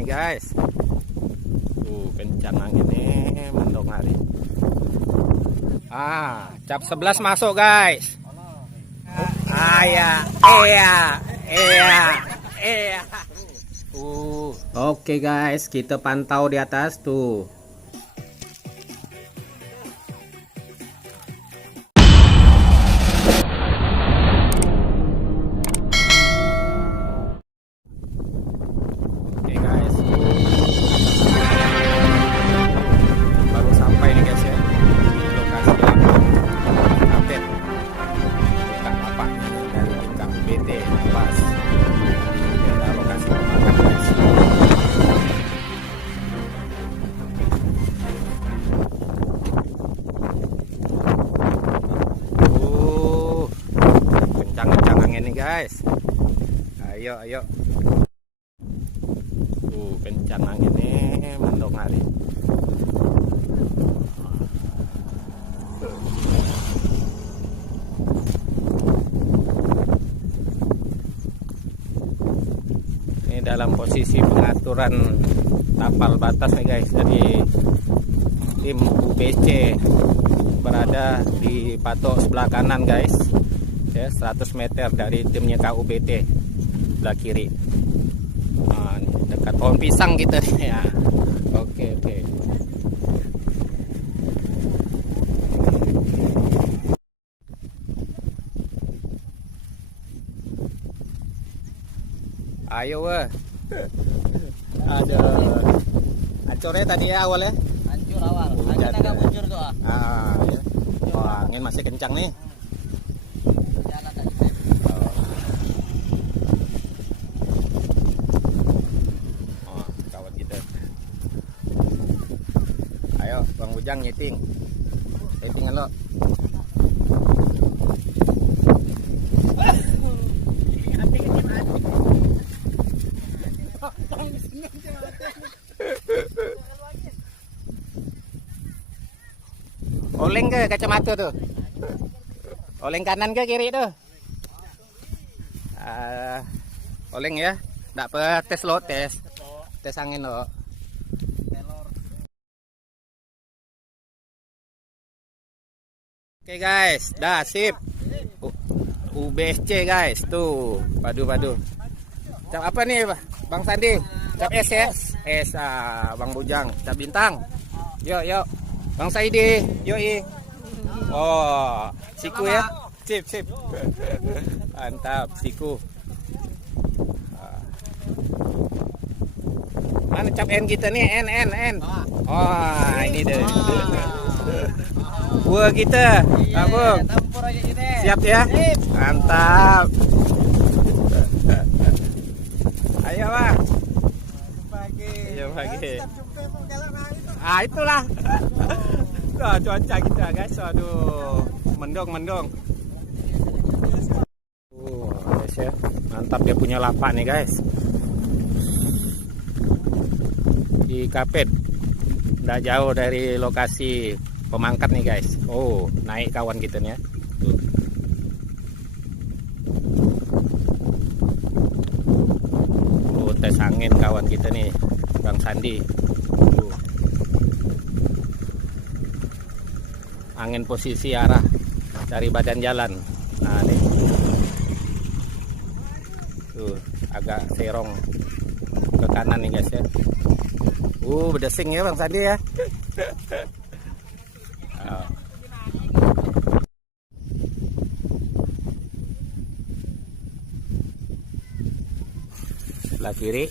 nih guys. Kencang anginnya, mendung hari. Cap 11 masuk guys. Iya. Oke guys, kita pantau di atas tuh. Oke guys, baru sampai nih guys ya, lokasi update buka lapak dari tim KUBT pas daerah lokasi pemakaman guys. Kencang-kencang angin nih guys. Ayo. Kencang anginnya, mendung hari. Ini dalam posisi pengaturan tapal batas nih guys, dari tim UBC berada di patok sebelah kanan guys ya, 100 meter dari timnya KUBT sebelah kiri. Dekat pohon pisang gitu ya. Oke. Ayo weh. Ada ancornya tadi ya awalnya. Hancur awal. Angin agak muncul tuh. Ya. Angin masih kencang nih. Ayo Bang Bujang nyeting lo. Oleng ke kacamata tuh? Oleng kanan ke kiri tuh? Oleng ya? Dapat tes lo, tes angin lo. Oke guys, dah sip. UBC guys, tuh padu. Cap apa nih Bang Sandi? Cap S ya? S, Bang Bujang, cap bintang. Yuk. Bang Saidi, yoi. Oh, siku ya? Sip. Mantap, siku. Mana cap N kita nih? N. Oh, ini deh. Buah kita, Bang. Siap ya? Mantap. Ayo Bang. Pagi. Itulah. Tuh, cuaca kita guys. Aduh, mendung. Guys ya. Mantap, dia punya lapak nih guys. Di Kapet. Udah jauh dari lokasi pemangkat nih guys. Naik kawan kita nih ya. Tes angin kawan kita nih, Bang Sandi. Angin posisi arah dari badan jalan. Nah nih, tuh agak serong ke kanan nih guys ya. Berdesing ya Bang Sandi ya. Sebelah kiri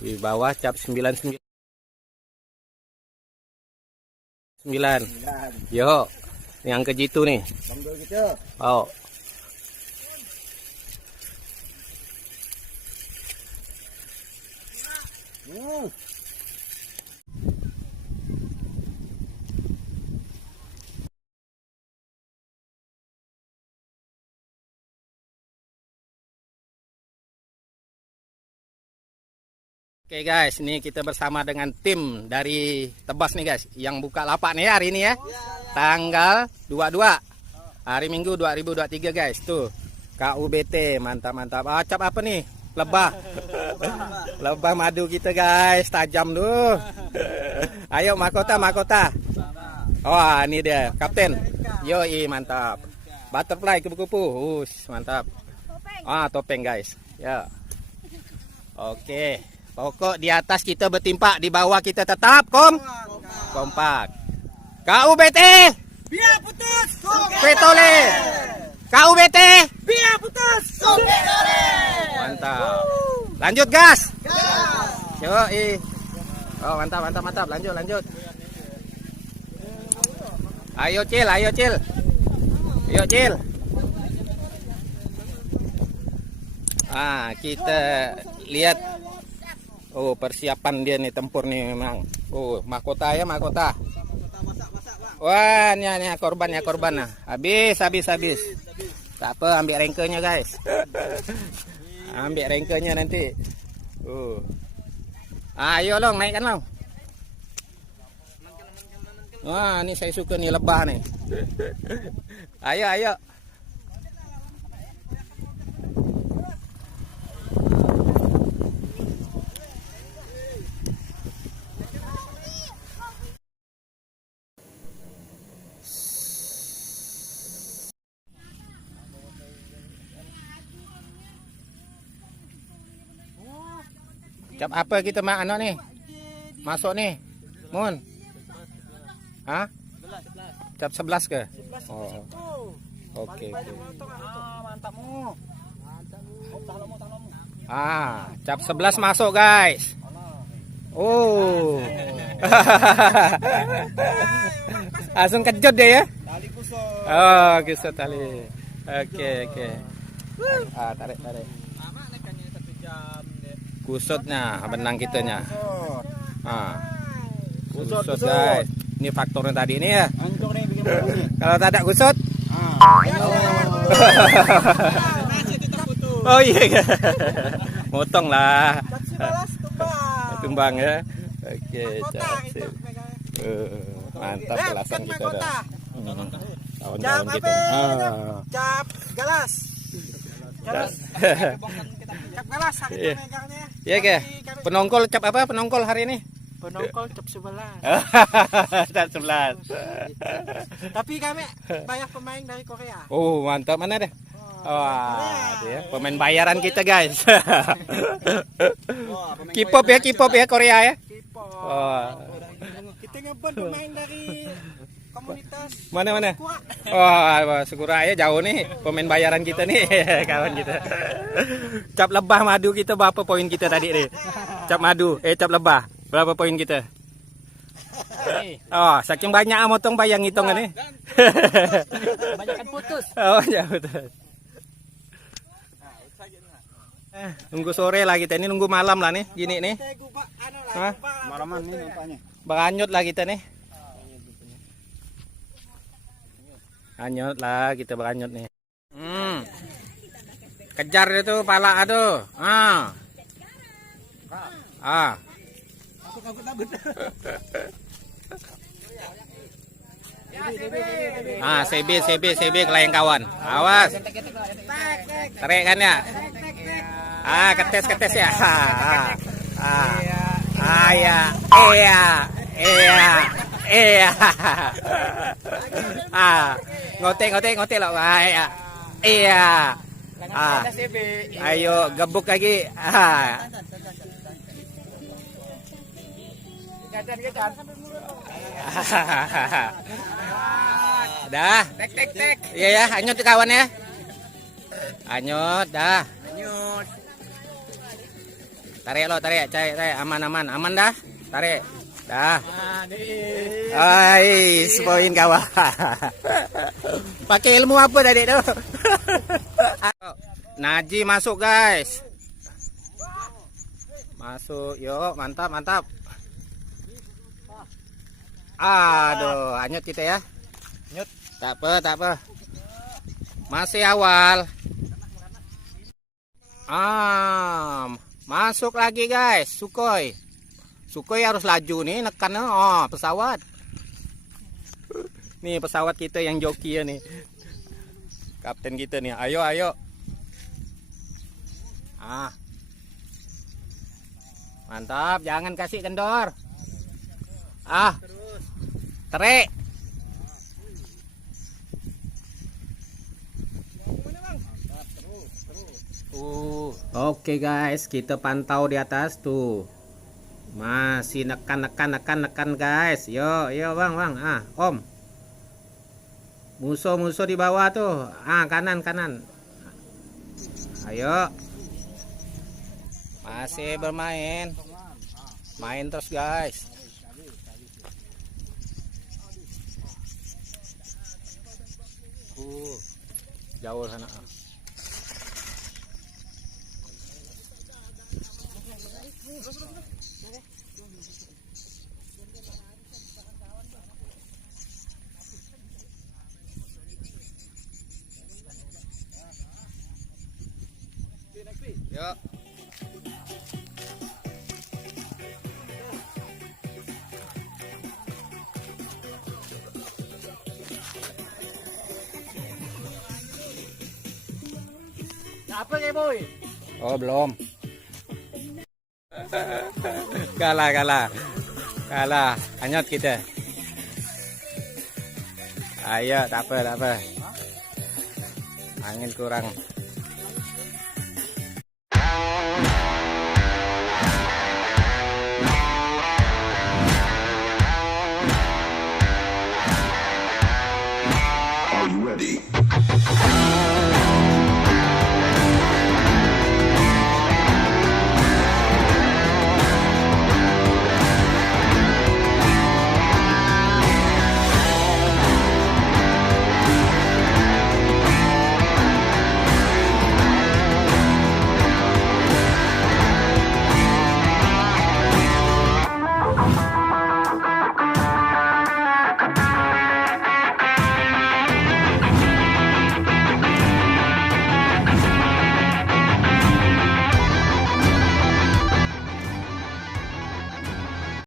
di bawah cap 99. Yo, yang ke jitu nih. Oh. Oke guys, ini kita bersama dengan tim dari Tebas nih guys, yang buka lapak nih hari ini ya. Tanggal 22 hari Minggu 2023 guys. Tuh KUBT, mantap. Cap apa nih? Lebah. Lebah madu kita guys, tajam tuh. Ayo mahkota, mahkota. Wah, ini dia, kapten. Yoi, mantap. Butterfly kupu-kupu. Mantap. Ah, topeng guys. Ya. Oke. Pokok di atas kita bertimpa, di bawah kita tetap kompak. KUBT. Biar putus. Petole. KUBT. Biar putus. Mantap. Lanjut gas. Yoi. Oh, mantap, mantap, mantap. Lanjut, lanjut. Ayo Cil, ayo Cil. Ayo Cil. Ah, kita lihat. Oh, persiapan dia nih, tempur nih memang. Oh, mahkota ya, mahkota. Wah, ini korban ya, korban nah. Habis. Tak apa, ambil rengkenya guys. Ambil rengkenya nanti. Ayo long, naikkan long. Wah, ini saya suka nih lebah nih. Ayo. Cap apa kita anak nih? Masuk nih. Mun. Hah? Cap 11 ke? Oh. Oke. Mantapmu. Ah, cap 11 masuk, guys. Oh. Langsung kejut deh ya. Tali kusut. Oh, kusut tali. Oke. Ah, tarik. Kusutnya, benang kitanya. Ah. Kusut guys. Ini faktornya tadi ini ya. Hancur nih bikin bunyi. Kalau tak ada kusut. Oh. Oh iya. Motong lah. Tumbang ya. Oke, sip. Mantap belasan kita dah. Tahun-tahun kita. Cap galas. Cap galas Iya. Iya ke? Penongkol cap apa? Penongkol hari ini? Penongkol cap 11. Cap 11. Tapi kami banyak pemain dari Korea. Oh, mantap mana deh? Wah, dia pemain bayaran kita guys. K-pop ya Korea ya. K-pop. Wah. Kita ngebon pemain dari komunitas. Mana? Wah, Sukura ya jauh nih pemain bayaran kita nih kawan kita. Cap lebah madu kita berapa poin kita tadi nih? Cap madu, cap lebah berapa poin kita? Oh, saking banyak motong bayang hitungan nih. Banyak putus. Oh, ya betul. Nunggu sore lah kita ini, nunggu malam lah nih, gini nih. Hah? Maraman nih nampaknya. Beranyut lah kita nih. Anyut lah kita beranyut nih. Kejar itu pala aduh. CB kelayan kawan. Awas. Tarik kan ya. Ketes ya. Iya. Ngotek loh. Iya. Ayo gebuk lagi. Dah. Tek. Iya ya, anyut kawan ya. Anyut dah. Tarik, aman dah. Tarik. Dah. Poin kawan. Pakai ilmu apa tadi tuh? Naji masuk guys. Masuk, yuk, mantap. Aduh, anyut kita ya. Anyut. Tak apa. Masih awal. Masuk lagi guys, Sukhoi harus laju nih, nekan pesawat. Nih pesawat kita yang joki ya nih. Kapten kita nih, ayo. Mantap, jangan kasih kendor. Ah, terik. Oke guys, kita pantau di atas tuh. Masih nekan guys. Yo bang. Ah, om. Musuh di bawah tuh. Ah, kanan. Ayo. Masih bermain. Main terus guys. Jauh sana. Yuk. Apa kayak boy? Oh, belum. Kalah. Hanyut kita. Ayo, tak apa. Angin kurang.